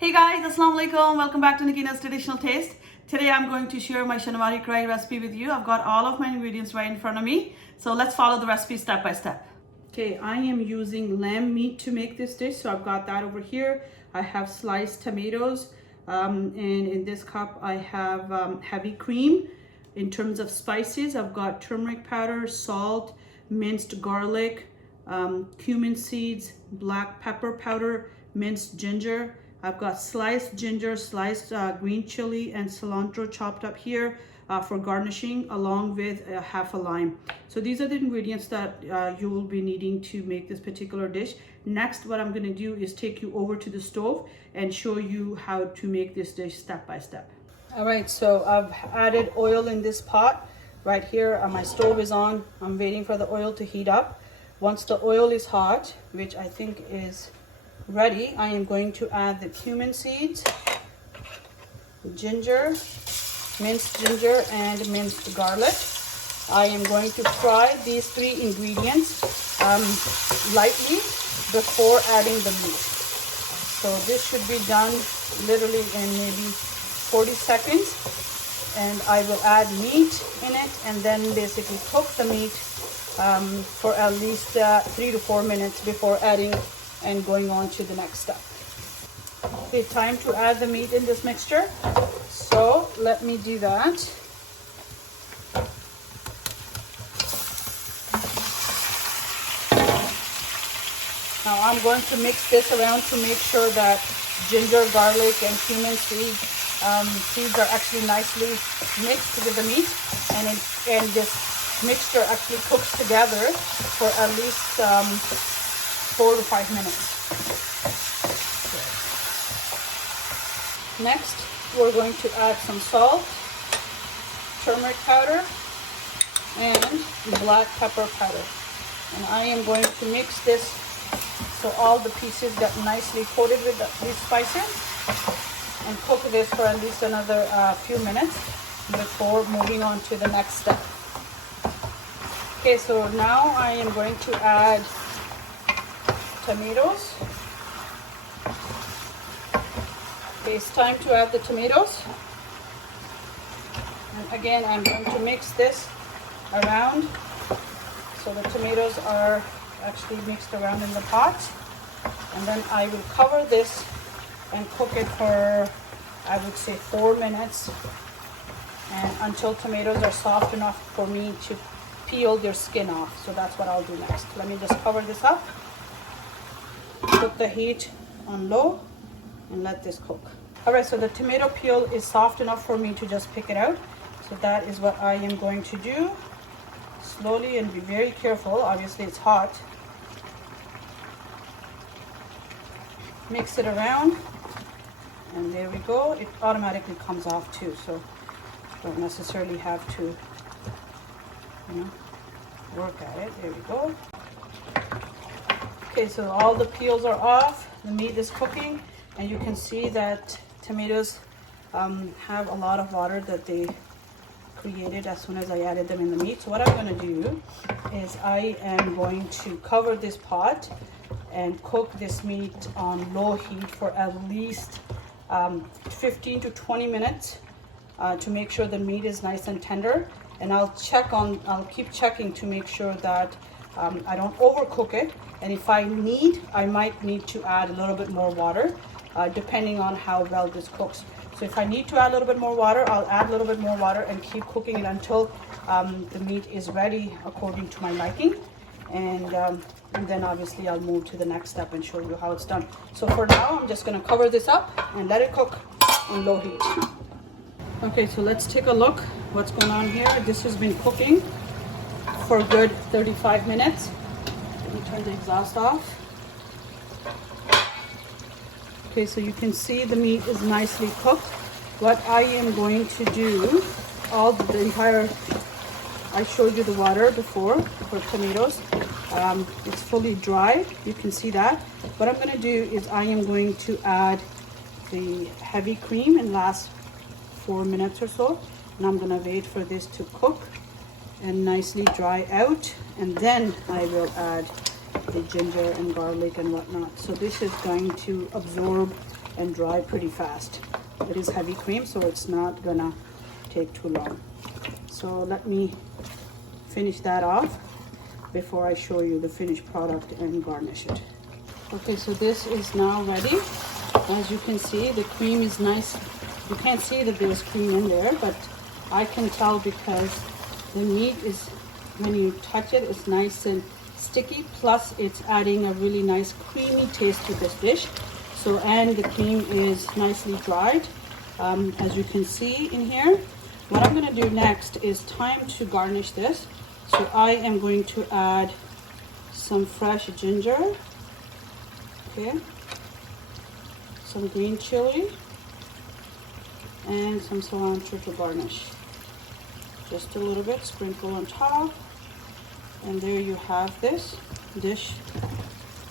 Hey guys, Assalamu alaikum. Welcome back to Nakina's Traditional Taste. Today I'm going to share my Shinwari Karahi recipe with you. I've got all of my ingredients right in front of me. So let's follow the recipe step by step. Okay, I am using lamb meat to make this dish. So I've got that over here. I have sliced tomatoes. And in this cup I have heavy cream. In terms of spices, I've got turmeric powder, salt, minced garlic, cumin seeds, black pepper powder, minced ginger. I've got sliced ginger, sliced green chili, and cilantro chopped up here for garnishing, along with half a lime. So these are the ingredients that you will be needing to make this particular dish. Next, what I'm going to do is take you over to the stove and show you how to make this dish step by step. All right, so I've added oil in this pot. Right here, my stove is on. I'm waiting for the oil to heat up. Once the oil is hot, which I think is ready, I am going to add the cumin seeds, ginger, minced ginger, and minced garlic. I am going to fry these three ingredients lightly before adding the meat. So this should be done literally in maybe 40 seconds. And I will add meat in it and then basically cook the meat for at least 3 to 4 minutes before adding and going on to the next step. Okay, time to add the meat in this mixture. So let me do that. Now I'm going to mix this around to make sure that ginger, garlic, and cumin seeds are actually nicely mixed with the meat, and this mixture actually cooks together for at least 4 to 5 minutes. Next, we're going to add some salt, turmeric powder, and black pepper powder. And I am going to mix this so all the pieces get nicely coated with these spices, and cook this for at least another few minutes before moving on to the next step. Okay, so now I am going to add tomatoes. Okay, it's time to add the tomatoes. And again, I'm going to mix this around so the tomatoes are actually mixed around in the pot. And then I will cover this and cook it for, I would say, 4 minutes, and until tomatoes are soft enough for me to peel their skin off. So that's what I'll do next. Let me just cover this up, put the heat on low, and let this cook. All right, so the tomato peel is soft enough for me to just pick it out. So that is what I am going to do. Slowly, and be very careful. Obviously it's hot. Mix it around, and there we go. It automatically comes off too, so don't necessarily have to, work at it. There we go. Okay, so all the peels are off. The meat is cooking, and you can see that tomatoes have a lot of water that they created as soon as I added them in the meat. So what I'm going to do is I am going to cover this pot and cook this meat on low heat for at least 15 to 20 minutes to make sure the meat is nice and tender. And I'll keep checking to make sure that I don't overcook it. And if I might need to add a little bit more water, depending on how well this cooks. So if I need to add a little bit more water, I'll add a little bit more water and keep cooking it until the meat is ready according to my liking. And then obviously I'll move to the next step and show you how it's done. So for now, I'm just going to cover this up and let it cook on low heat. Okay, so let's take a look what's going on here. This has been cooking for a good 35 minutes. Let me turn the exhaust off. Okay, so you can see the meat is nicely cooked. What I am going to do, I showed you the water before for tomatoes. It's fully dry, you can see that. What I'm going to do is I am going to add the heavy cream in the last 4 minutes or so, and I'm going to wait for this to cook and nicely dry out, and then I will add the ginger and garlic and whatnot. So this is going to absorb and dry pretty fast. It is heavy cream, so it's not gonna take too long. So let me finish that off before I show you the finished product and garnish it. Okay, so this is now ready. As you can see, the cream is nice. You can't see that there's cream in there, but I can tell because the meat is, when you touch it, it's nice and sticky, plus it's adding a really nice creamy taste to this dish. So, and the cream is nicely dried, as you can see in here. What I'm going to do next is time to garnish this. So I am going to add some fresh ginger, okay, some green chili, and some cilantro to garnish. Just a little bit, sprinkle on top, and there you have this dish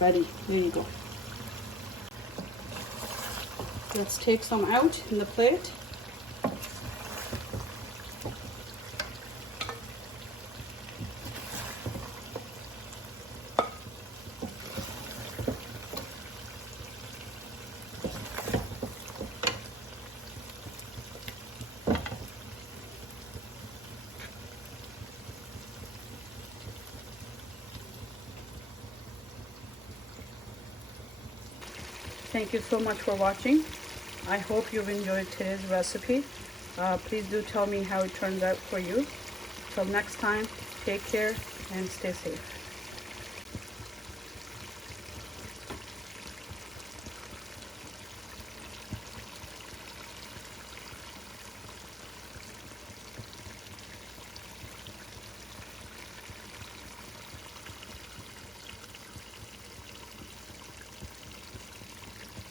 ready. There you go. Let's take some out in the plate. Thank you so much for watching. I hope you've enjoyed today's recipe. Please do tell me how it turns out for you. Till next time, take care and stay safe.